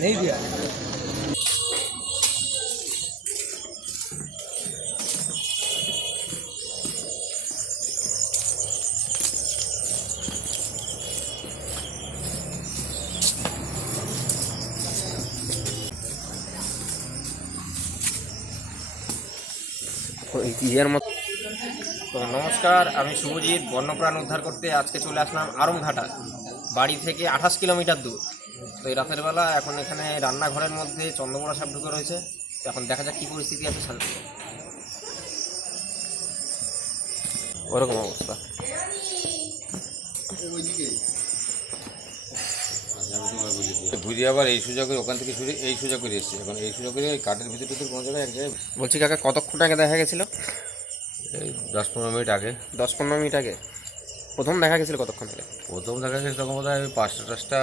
नहीं दिया ইয়ের মতো। তো নমস্কার, আমি শুভজিৎ। বন্যপ্রাণ উদ্ধার করতে আজকে চলে আসলাম আরমঘাটা, বাড়ি থেকে 28 কিলোমিটার দূর। তো এই রাতের বেলা এখন এখানে রান্নাঘরের মধ্যে চন্দ্রবোড়া সাপ ঢুকে রয়েছে। তো এখন দেখা যাক কী পরিস্থিতি আছে সামনে। ওরকম অবস্থা। ঘুরে আবার এই সোজা করে ওখান থেকে সরে এই সোজা করে এসছে। এখন এই সোজা করে ওই কাঠের ভিতরে কোনো জায়গায় এক জায়গায়। বলছি কাকা, কতক্ষণ আগে দেখা গেছিলো? এই 10-15 মিনিট আগে। 10-15 মিনিট আগে প্রথম দেখা গেছিলো? কতক্ষণ আগে প্রথম দেখা গেছে তখন বোধ হয় 5টা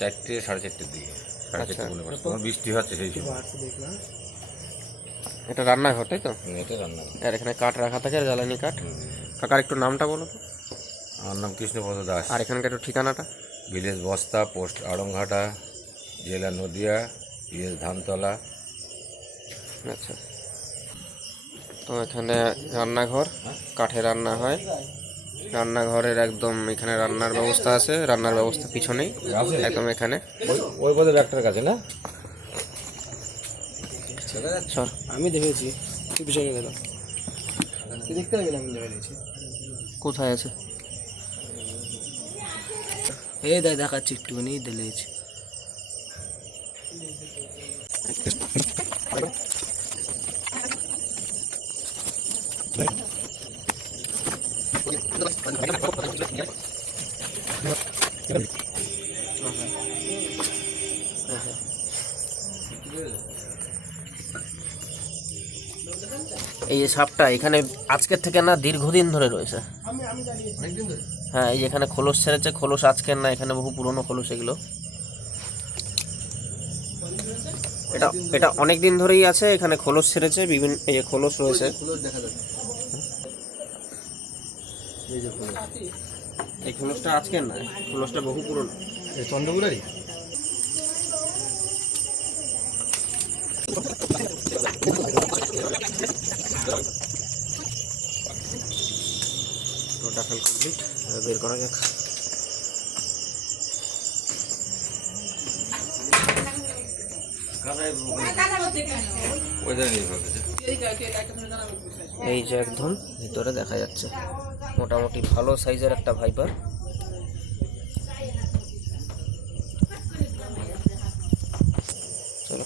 4টে 4:30 দিকে, 4:30 মনে পড়ছে। তখন বৃষ্টি হচ্ছে সেই সময়। এটা রান্নাঘর, তাই তো? এটা রান্না। আর এখানে কাঠ রাখা থাকে, আর জ্বালানি কাঠ। কাকার একটু নামটা বলো তো। আমার নাম কৃষ্ণপদ দাস। আর এখানকার একটু ঠিকানাটা? ভিলেজ বস্তা, পোস্ট আড়ংঘাটা, জেলা নদিয়া, ভিলেজ ধানতলা। আচ্ছা। তো এখানে রান্নাঘর, কাঠে রান্না হয়। রান্নাঘরের একদম এখানে রান্নার ব্যবস্থা আছে। রান্নার ব্যবস্থা পিছনেই একদম এখানে। ওই পথে ডাক্তার কাছে না? সর, আমি দেখেছি, তুই পিছনে গেল, তুই দেখতে পাবি না। আমি দেখেছি। কোথায় আছে? এই দেখ, দেখাচ্ছি একটুখানি দেখেছি। এই যে সাপটা এখানে আজকের থেকে না, দীর্ঘদিন ধরে রয়েছে। হ্যাঁ, এই যে এখানে খোলস ছেড়েছে। খোলস আজকের না, এখানে বহু পুরনো খোলস এগুলো। এটা এটা অনেক দিন ধরেই আছে এখানে। খোলস ছেড়েছে, বিভিন্ন এই যে খোলস রয়েছে। এই খোলসটা আজকের না, খোলসটা বহু পুরনো। চন্দ্রপুরারি ডাকাল কমপ্লিট, বের করা যাক। এই যে একদম ভিতরে দেখা যাচ্ছে মোটামুটি ভালো সাইজের একটা ভাইপার। চলো।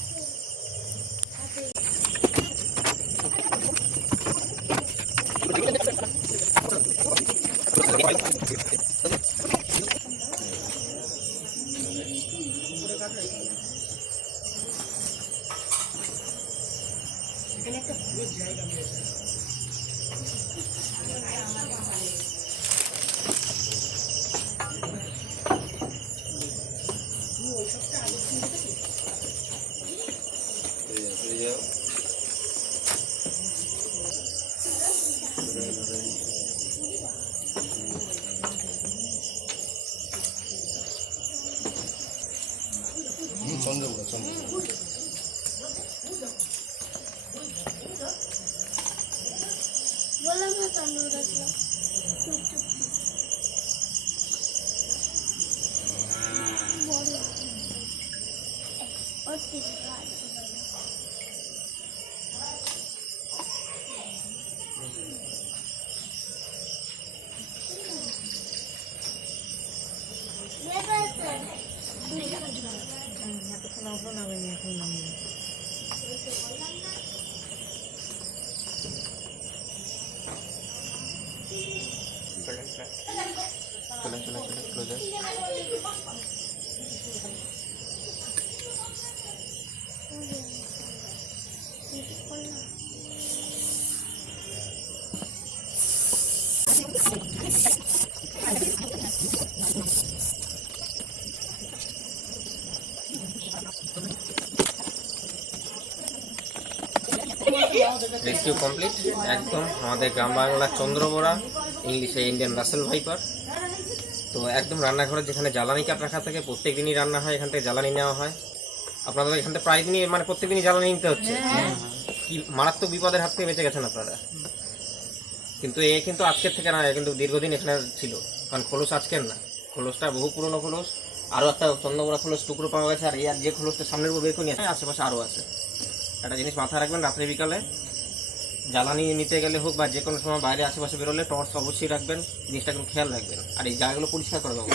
বললাম না চন্দ্র দেখলাম। রেস্কিউ কমপ্লিট একদম। আমাদের গ্রাম বাংলার চন্দ্রবোড়া, ইংলিশে ইন্ডিয়ান রাসেল ভাইপার। তো তো একদম রান্নাঘরে যেখানে জ্বালানি কাঠ রাখা থাকে, প্রত্যেক দিনই রান্না হয়, এখান থেকে জ্বালানি নেওয়া হয়। আপনাদের এখান থেকে প্রায় দিনই মানে প্রত্যেক দিনই জ্বালানি নিতে হচ্ছে। কি মারাত্মক বিপদের হাত থেকে বেঁচে গেছেন আপনারা। কিন্তু এ কিন্তু আজকের থেকে না, কিন্তু দীর্ঘদিন এখানে ছিল। কারণ খোলস আজকের না, খোলসটা বহু পুরনো খোলস। আরও একটা চন্দ্রবড়া খোলস টুকরো পাওয়া গেছে। আর এই আর যে খোলসটা সামনের উপর বের করে নিয়ে আশেপাশে আরও আছে। একটা জিনিস মাথায় রাখবেন, রাত্রে বিকালে জ্বালানি নিতে গেলে হোক বা যে কোনো সময় বাইরে আশেপাশে বেরোলে টর্চ অবশ্যই রাখবেন, জিনিসটা কিন্তু খেয়াল রাখবেন। আর এই জায়গাগুলো পরিষ্কার করে দেবো।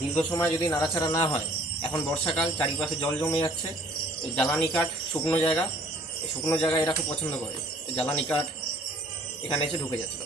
দীর্ঘ সময় যদি নাড়াচাড়া না হয়, এখন বর্ষাকাল, চারিপাশে জল জমে যাচ্ছে, এই জ্বালানি কাঠ শুকনো জায়গা, এই শুকনো জায়গা এরা খুব পছন্দ করে। এই জ্বালানি কাঠ এখানে এসে ঢুকে যাচ্ছে।